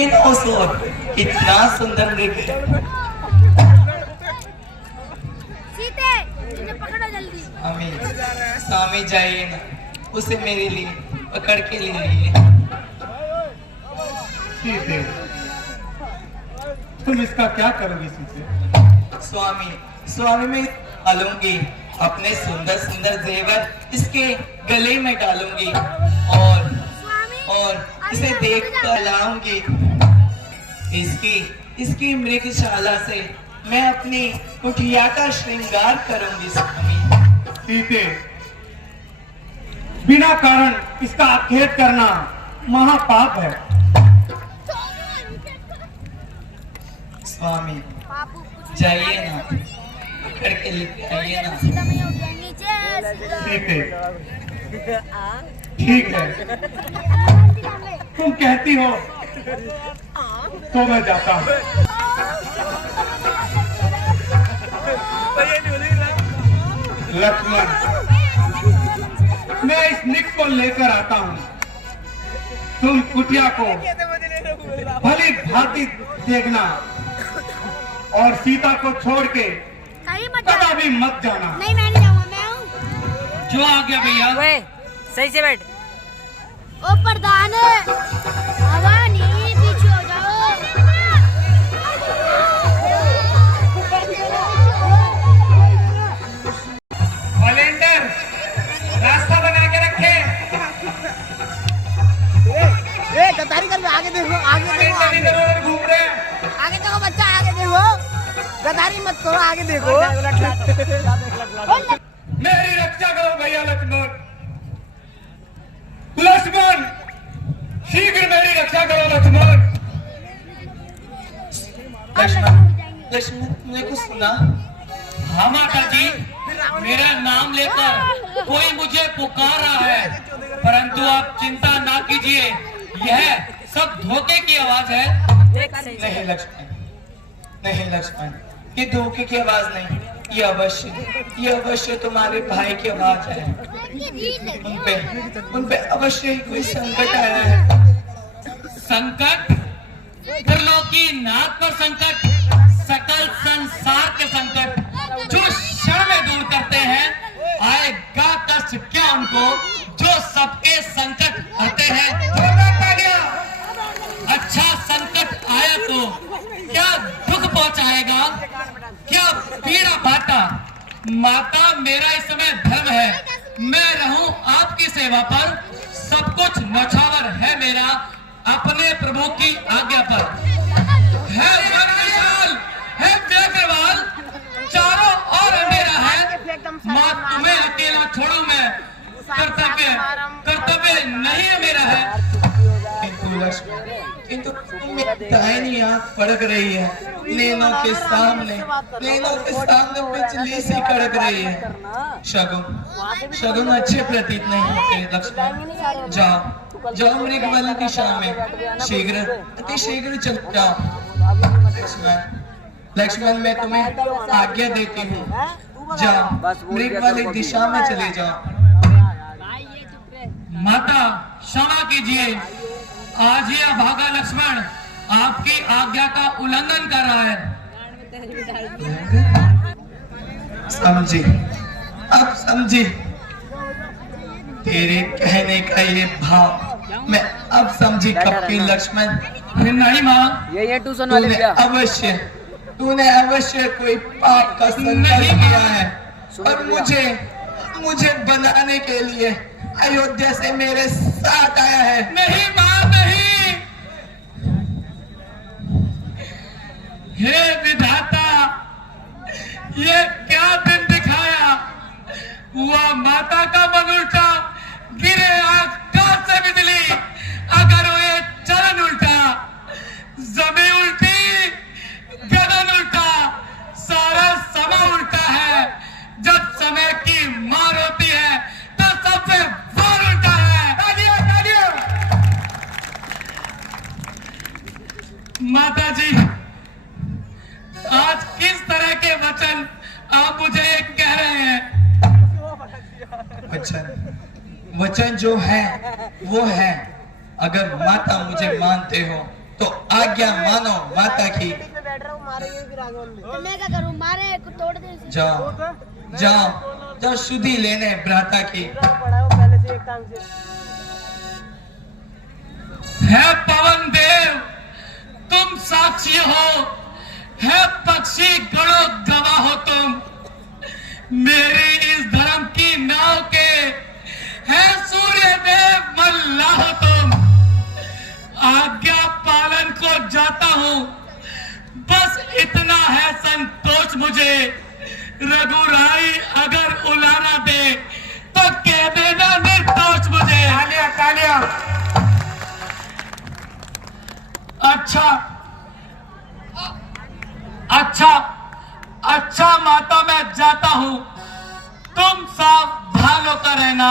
ये नौसोर कितना सुंदर मृग है। सीते, इन्हें पकड़ो जल्दी। स्वामी, स्वामी जाइए ना, उसे मेरे लिए पकड़ के ले आइए। सीते, तुम इसका क्या करोगी सीते? स्वामी, स्वामी मैं डालूंगी अपने सुंदर सुंदर जेवर इसके गले में डालूंगी और इसे देख कर लाऊंगी। इसकी मृगशाला से मैं अपनी कुटिया का श्रृंगार करूंगी। स्वामी सीते, बिना कारण इसका आक्षेप करना महापाप है। स्वामी जाइए ना, पकड़ के लेके आइए ना। सीते, ठीक है, तुम कहती हो तो मैं जाता हूँ। लक्ष्मण, मैं इस निक को लेकर आता हूँ। तुम कुटिया को भली भांति देखना और सीता को छोड़ के कभी मत जाना। नहीं, मैं नहीं जाऊंगा, मैं हूँ। जो आ गया भैया। सही से बैठ। ओ प्रधान, हवा नहीं, पीछे हो जाओ। वॉलेंटियर, रास्ता बना के रखे। गद्दारी कर, आगे देखो, आगे देखो, इधर घूम रहे हैं। आगे देखो बच्चा, आगे देखो, गद्दारी मत करो, आगे देखो। मेरी रक्षा करो भैया लक्ष्मण। लक्ष्मण, शीघ्र मेरी रक्षा करो लक्ष्मण। लक्ष्मण तुमने कुछ सुना? हाँ माता जी, मेरा नाम लेकर कोई मुझे पुकार रहा है, परंतु आप चिंता ना कीजिए, यह सब धोखे की आवाज है। नहीं लक्ष्मण, नहीं लक्ष्मण, ये धोखे की आवाज नहीं, ये अवश्य तुम्हारे भाई की आवाज है। उन पे अवश्य ही कोई संकट आया है। संकट? त्रिलोकी नाथ पर संकट, सकल संसार के संकट जो क्षण में दूर करते हैं, आएगा कष्ट क्या उनको जो सबके संकट हटते हैं। अच्छा संकट आया तो क्या दुख पहुंचाएगा, क्या पीड़ा बांटा। माता, मेरा इस समय धर्म है, मैं रहूं आपकी सेवा पर, सब कुछ नौछावर है मेरा अपने प्रभु की आज्ञा पर। है वन विशाल, है व्याघ्रवाल, चारों ओर अंधेरा है, मां तुम्हें अकेला छोड़ू मैं, कर्तव्य नहीं है मेरा है। किंतु दाहिनी आंख फड़क रही है, नैनों के सामने बिजली सी कड़क रही है। शगुन अच्छे प्रतीत नहीं होते। लक्ष्मण जाओ मृग वाली दिशा में शीघ्र, अति शीघ्र चल जाओ। लक्ष्मण मैं तुम्हें आज्ञा देती हूँ, जाओ मृग वाली दिशा में चले जाओ। माता क्षमा कीजिए, आज यह भागा लक्ष्मण आपकी आज्ञा का उल्लंघन कर रहा है। समझी, अब समझी तेरे कहने का ये भाव मैं अब समझी। कब की लक्ष्मण, नहीं माँ, ये ट्यूशन वाले भैया, तूने अवश्य कोई पाप का संकल्प किया है और मुझे बनाने के लिए अयोध्या से मेरे साथ आया है। नहीं माँ, नहीं। हे विधाता, ये क्या दिन दिखाया, हुआ माता का मन उल्टा, गिरे आकाश से बिजली, अगर हुए चरण उल्टा, जमीन उल्टी, गगन उल्टा, सारा समय उल्टा है। जब समय की मार होती है तो सबसे बार उल्टा है। माता जी, आज किस तरह के वचन आप मुझे कह रहे हैं? वचन जो है वो है, अगर माता मुझे मानते हो तो आज्ञा मानो माता की। तो मैं क्या करूं? मारे को तोड़ दे इसे। जाओ जाओ जाओ शुद्धि लेने भ्राता की। है पवन देव तुम साक्षी हो, है पक्षी गणों गवाह हो तुम। मेरी इस धर्म की नाव के है सूर्य देव मल्लाह हो तुम। आज्ञा पालन को जाता हूं, बस इतना है संतोष मुझे। रघुराई अगर उलाना दे तो कह देना निर्दोष मुझे। तालिया तालिया। अच्छा अच्छा अच्छा माता मैं जाता हूं, तुम सावधान होकर रहना।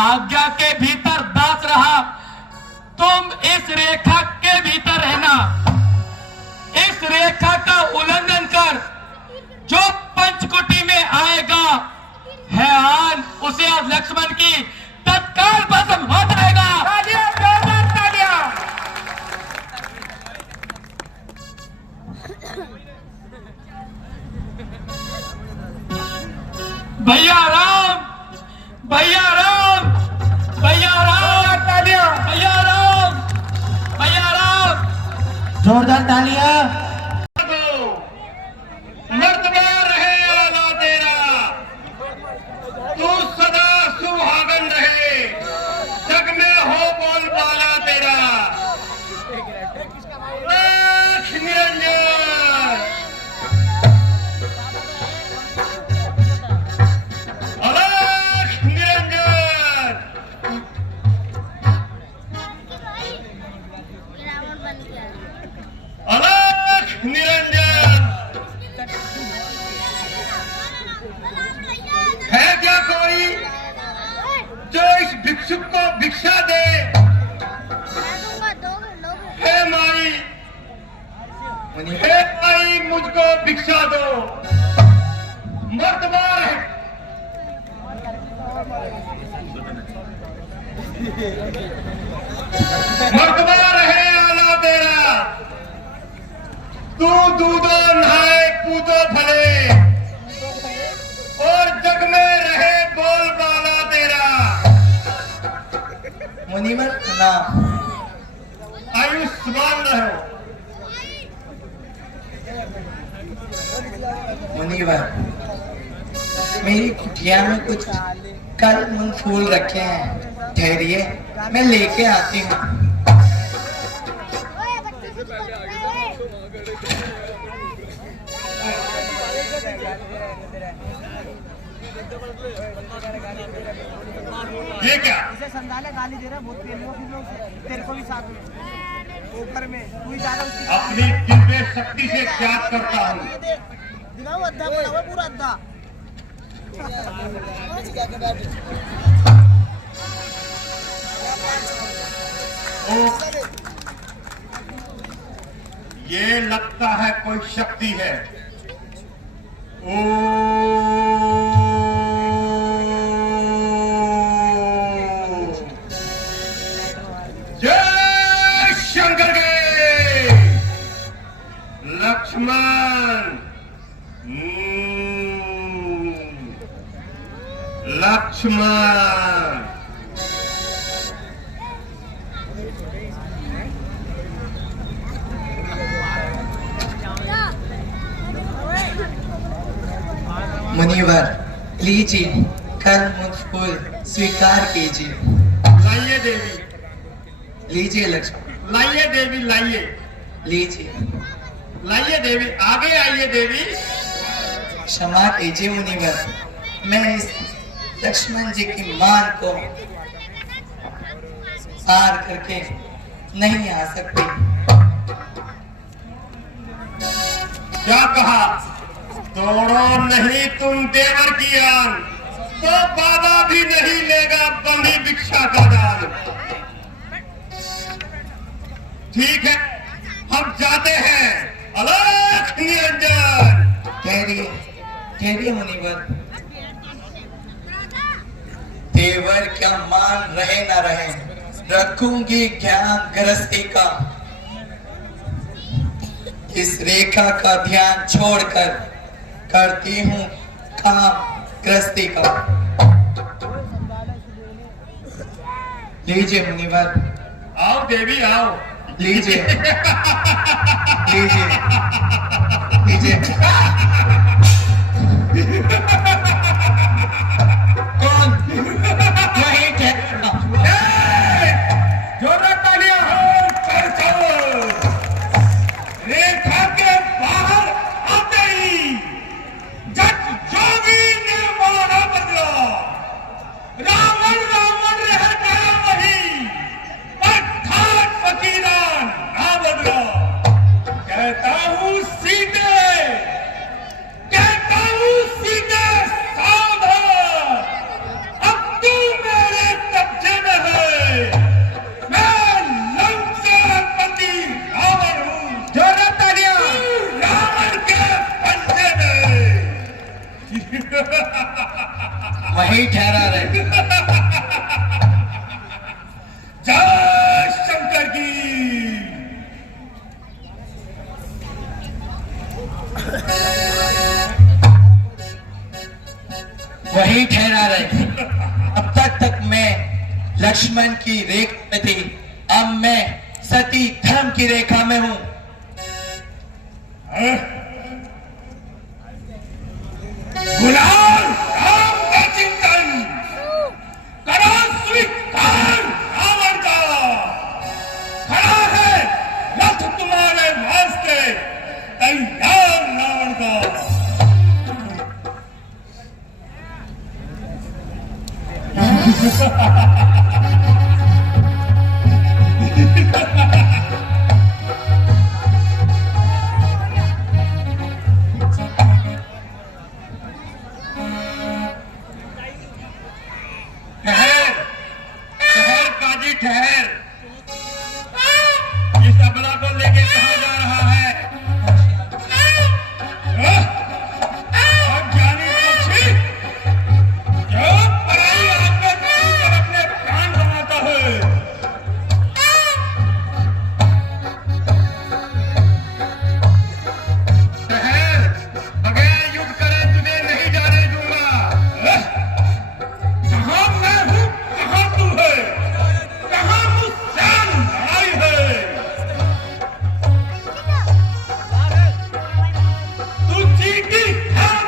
आज्ञा के भीतर दास रहा, तुम इस रेखा के भीतर रहना। इस रेखा का उल्लंघन कर जो पंचकुटी में आएगा है आन, उसे आज लक्ष्मण की तत्काल भस्म हो जाएगा। तालिया जोरदार तालिया। भैया राम भैया राम भैया राम तालिया। भैया राम भैया राम। जोरदार तालियां। मर्तबा रहे आला तेरा, तू सदा सुहागन रहे, जग में हो बोलबाला तेरा। आँख निरंजन, आँख निरंजन। रावण बन गया। आँख निरंजन। है क्या कोई जो इस भिक्षुक को भिक्षा दे? हे माई, हे माई मुझको भिक्षा दो। मर्तबा रहे, मर्तबा रहे आला तेरा, तू दूधो नहाए पूतो फले, और जग में रहे बोलबाला तेरा। मुनिवर ना आयुष्मान रहो। मुनिवर, मेरी कुटिया में कुछ कल मुन फूल रखे हैं, ठहरिए मैं लेके आती हूँ। ओए बच्चे कुछ कर रहे हैं। ये क्या? इसे संभाले गाली दे रहा बहुत तेलियों की लोग तेरे को भी साथ में ऊपर में तू ही ज्यादा उसकी अपनी दिव्य शक्ति से ज्ञात करता हूँ। दिलाओ अद्धा पड़ा हुआ पूरा अद्धा। ओ, ये लगता है कोई शक्ति है। जय शंकर के लक्ष्मण। लक्ष्मण मुनिवर, लीजिए कल मुझ फूल स्वीकार कीजिए। लाइए देवी, लीजिए लक्ष्मण, लाइए देवी, लाइए, लीजिए। लाइए देवी, आगे आइए देवी। क्षमा कीजिए मुनिवर, मैं इस लक्ष्मण जी की मान को पार करके नहीं आ सकती। क्या कहा? तोड़ो नहीं तुम देवर की आन, तो बाबा भी नहीं लेगा बंदी भिक्षा का दान। ठीक है, हम जाते हैं। अलख निरंजन। ठहरिए ठहरिए मुनिवर, देवर क्या मान रहे न रहे, रखूंगी ज्ञान गृहस्थी का, इस रेखा का ध्यान छोड़कर करती हूँ काम गृहस्थी का। लीजिए मुनिवर, आओ देवी आओ। लीजिए लीजिए लीजिए। कौन? वही जोरदार तालियां। रेखा के बाहर आते ही जट जोगी निर्माण बदला। रावण रावण रह गया वही, पर ठाट फकीरान ना बदला। कहता हूँ सीधे, कहता हूँ सीधे सावधान, अब तू मेरे कब्जे में है। मैं लंकापति रावण हूँ। जोरदार तालियां। तू रावण के पंजे में। वही ठहरा रहे। जय शंकर की। वही ठहरा रहे। अब तक मैं लक्ष्मण की रेखा में थी, अब मैं सती धर्म की रेखा में हूं। गुलाल राम का चिंतन करो स्वीकार रावण का। खड़ा है रथ तुम्हारे वास्ते तैयार रावण का। ठहर ठहर काजी ठहर। इस अबला को लेके कहां जा रहा है? अज्ञानी पक्षी जो पराई आग में कूदकर अपने प्राण गंवाता है। ठहर, बगैर युद्ध करे तुझे नहीं जाने दूंगा। कहाँ मैं हूँ, कहाँ तू है, कहाँ मुझसे लड़ाई है। तू चीटी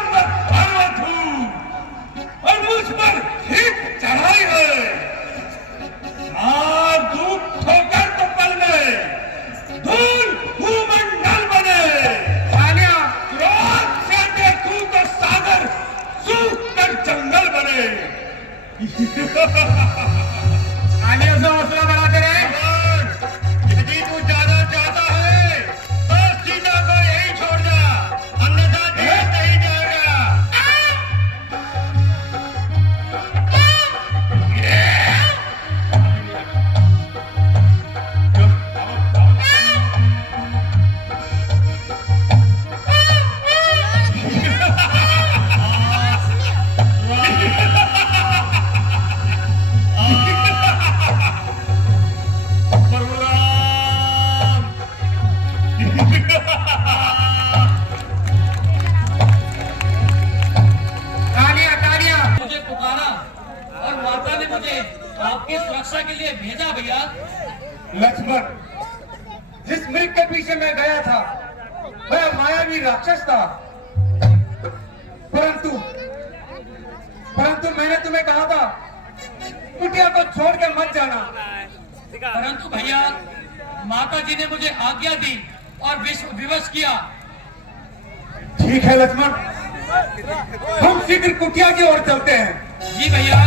मैं पर्वत हूँ और मुझ पर हिट चढ़ाई है। मार दूं ठोकर तो पल में धूल भूमंडल बने। क्रोध से देखूं तो सागर सूख कर जंगल बने। आलिया से हौसला बढ़ाते रहे। यदि तू ज्यादा चाहता है तो सीता को यही छोड़ जा, अन्यथा देश नहीं जाएगा। मुझे पुकारा और माता ने मुझे आपकी सुरक्षा के लिए भेजा भैया। लक्ष्मण, जिस मृग के पीछे मैं गया था वह मायावी राक्षस था, परंतु मैंने तुम्हें कहा था कुटिया को छोड़ के मत जाना। परंतु भैया माता जी ने मुझे आज्ञा दी और विवश किया। ठीक है लक्ष्मण, हम शीघ्र कुटिया की ओर चलते हैं। जी भैया।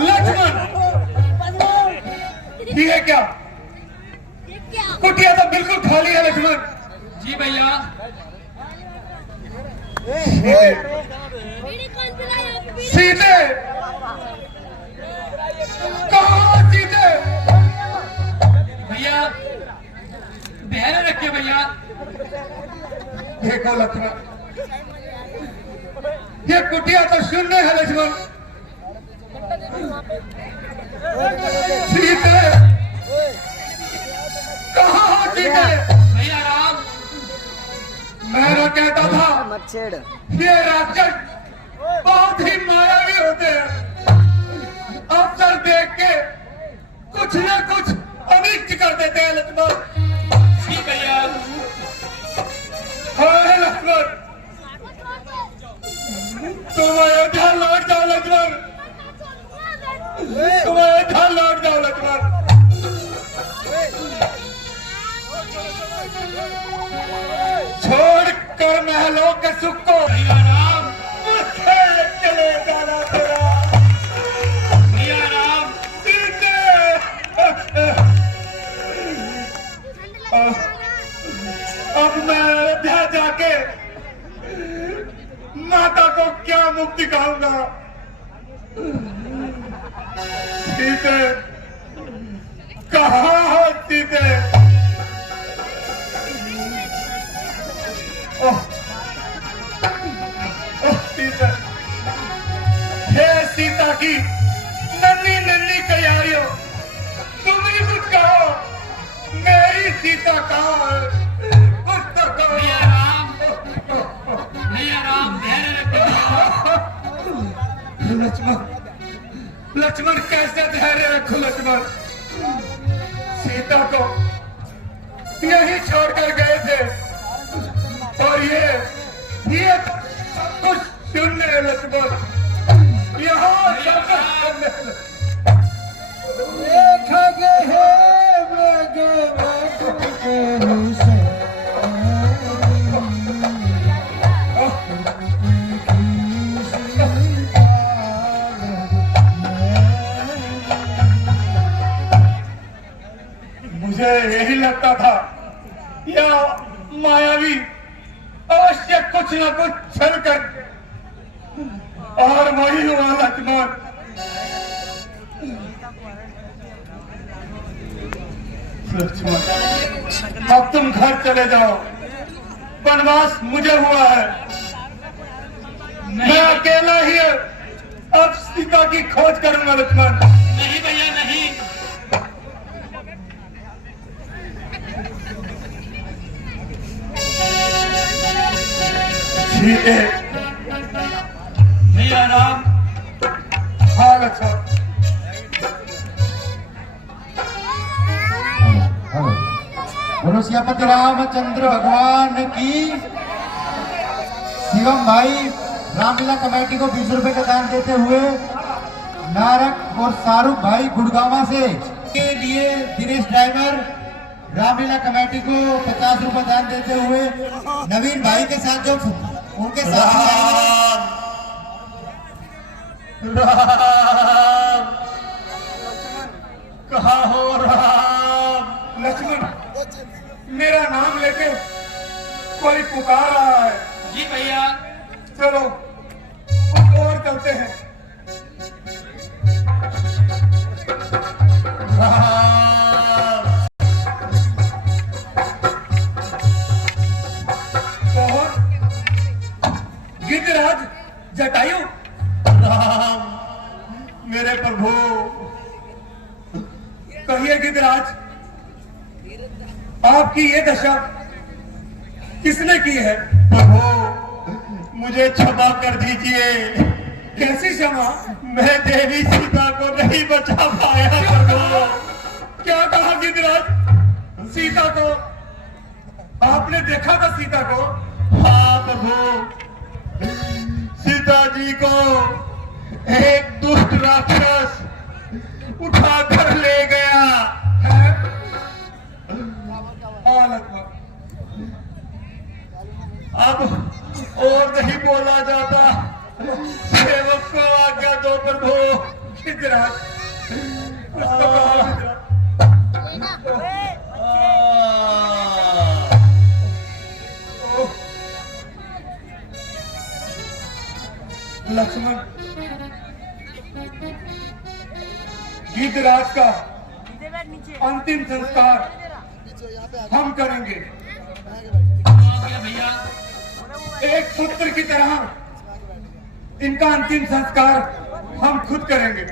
लक्ष्मण, ये है क्या? कुटिया तो बिल्कुल खाली है लक्ष्मण। जी भैया। सीते कहाँ सीते? भैया धैर्य रखिए भैया। देखो लक्ष्मण, ये कुटिया तो शून्य है लक्ष्मण। सीते कहाँ हो सीते? भैया राम, मैं तो कहता था मत छेड़। ये राक्षस बहुत ही मायावी होते हैं, अवसर देख के कुछ न कुछ अनिष्ट कर देते हैं लक्ष्मण। जी भैया, हाँ लक्ष्मण, तुम अयोध्या लौट जाओ लक्ष्मण, तुम अयोध्या लौट जाओ लक्ष्मण। छोड़ कर महलों के सुख को भैया राम, मुझसे चले जाना तेरा। भैया राम, सीते अब मैं अयोध्या जाके माता को क्या मुक्ति दिखाऊंगा? सीते कहाँ हो सीते? ओह सीता, हे सीता की नन्ही नन्ही तैयारियों, तुम ही कुछ कहो, मेरी सीता कहाँ है? कुछ तो कहो। भैया राम, भैया राम, धैर्य रखो। लक्ष्मण, लक्ष्मण कैसे धैर्य रखो लक्ष्मण? सीता को यही छोड़कर गए थे और ये सब कुछ शून्य है लक्ष्मण, यहाँ सब कुछ शून्य है। देखोगे है मुझे यही लगता था या मायावी अवश्य कुछ न कुछ छल कर, और वही हुआ लक्ष्मण। लक्ष्मण अब तुम घर चले जाओ, वनवास मुझे हुआ है, मैं अकेला ही अब सीता की खोज करूंगा लक्ष्मण। नहीं भैया नहीं, सीते भैया राम, हाँ लक्ष्मण। बोलो सियापति रामचंद्र भगवान की। शिवम भाई रामलीला कमेटी को 20 रुपए का दान देते हुए नारक और शाहरुख भाई गुड़गावा से के लिए दिनेश ड्राइवर रामलीला कमेटी को 50 रुपए दान देते हुए नवीन भाई के साथ जो उनके साथ राम कहाँ हो राम? लक्ष्मण मेरा नाम लेके कोई पुकार रहा है। जी भैया, चलो कुछ और चलते हैं। कौन? गिद्धराज जटायु? राम मेरे प्रभु, कहिए गिद्धराज, आपकी ये दशा किसने की है? प्रभु मुझे क्षमा कर दीजिए। कैसी क्षमा? मैं देवी सीता को नहीं बचा पाया प्रभु। क्या कहा गिद्धराज? सीता को आपने देखा था? सीता को? हाँ प्रभु, सीता जी को एक दुष्ट राक्षस उठाकर ले गया है। अब और नहीं बोला जाता, सेवक को आज्ञा दो प्रभु। गिद्धराज कुछ तो कहो लक्ष्मण। गिद्धराज का अंतिम संस्कार हम करेंगे आ गया भैया। एक पुत्र की तरह इनका अंतिम संस्कार हम खुद करेंगे।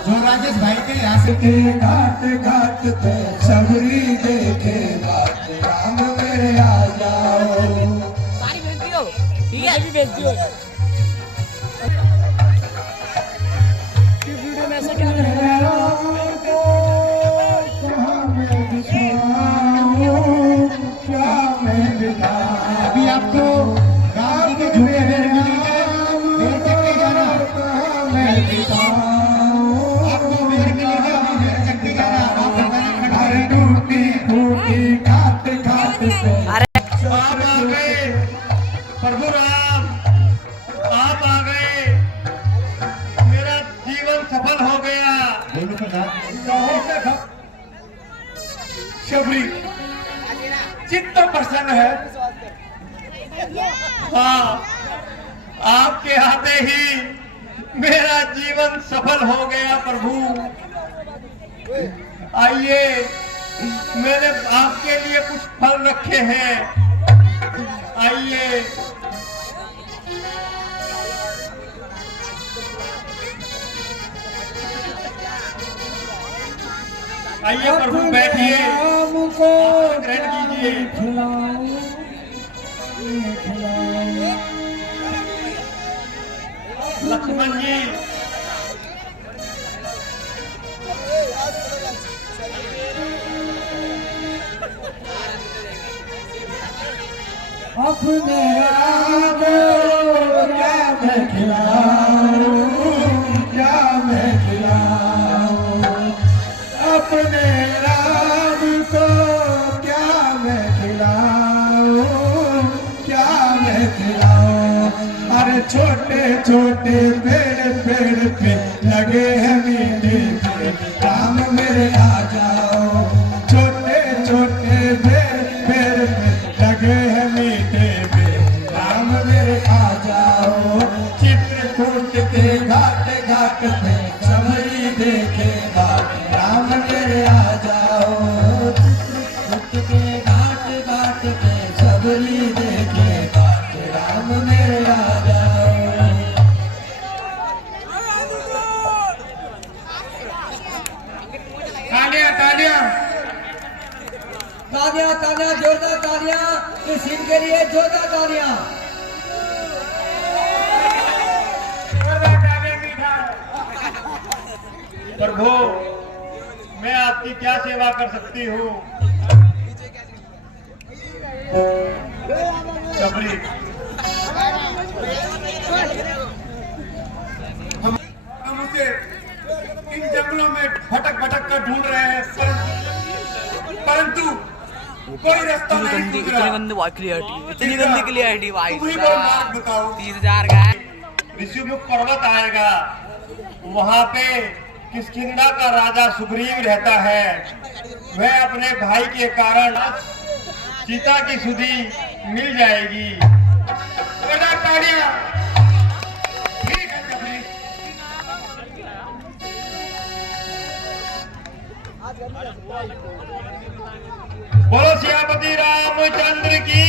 जो राजेश भाई के यहाँ से घाट घाट पे सबरी देखे बात राम मेरे आ जाओ। सारी भेज दियो, ठीक है अभी भेज दियो। वीडियो में ऐसा क्या कर रहा है? अभी आपको गाँव जी के झूठे पेड़ मिलेंगे, पेड़ चक्के जाना। आपको पेड़ मिलेंगे, अभी पेड़ चक्के जाना। आप बताना खड़ा टूटी फूटी घाट घाट पे आप आ गए प्रभु राम, आप आ गए, मेरा जीवन सफल हो गया। बोलो प्रधान। शबरी चित्त प्रसन्न है। हाँ, आपके आते ही मेरा जीवन सफल हो गया प्रभु। आइए, मैंने आपके लिए कुछ फल रखे हैं, आइए। आइए प्रभु, बैठिए, ग्रहण कीजिए। लक्ष्मण जी, अपने राम को क्या मैं खिलाऊं, क्या मैं खिलाऊं। अपने राम को क्या मैं खिलाऊं, क्या मैं खिलाऊं। अरे छोटे छोटे पेड़ पेड़ पे लगे हैं मीठे पेड़, राम मेरे आ जाओ। छोटे छोटे पेड़ पेड़ पे लगे हैं मीठे पेड़, राम मेरे आ जाओ। चित्रकूट के घाट घाट पे सबरी देखे बात, राम मेरे आ जाओ। चित्रकूट के घाट घाट पे सबरी देखे बात, राम मेरे आ जाओ। तालियां तालियां तालियां तालियां, जोरदार तालियां इस सीन के लिए, जोरदार तालियां। प्रभु, मैं आपकी क्या सेवा कर सकती हूँ? शबरी, हम उसे इन जंगलों में भटक भटक कर ढूंढ रहे हैं, परंतु कोई रास्ता नहीं सूझ रहा। इतनी गंदी क्लियरिटी भाई, तुम ही कोई मार्ग बताओ। 30,000 का है। ऋषिमुख पर्वत आएगा, वहां पे किष्किंधा का राजा सुग्रीव रहता है। वह अपने भाई के कारण सीता की सुधि मिल जाएगी। ठीक है शबरी। बोलो सियापति रामचंद्र की।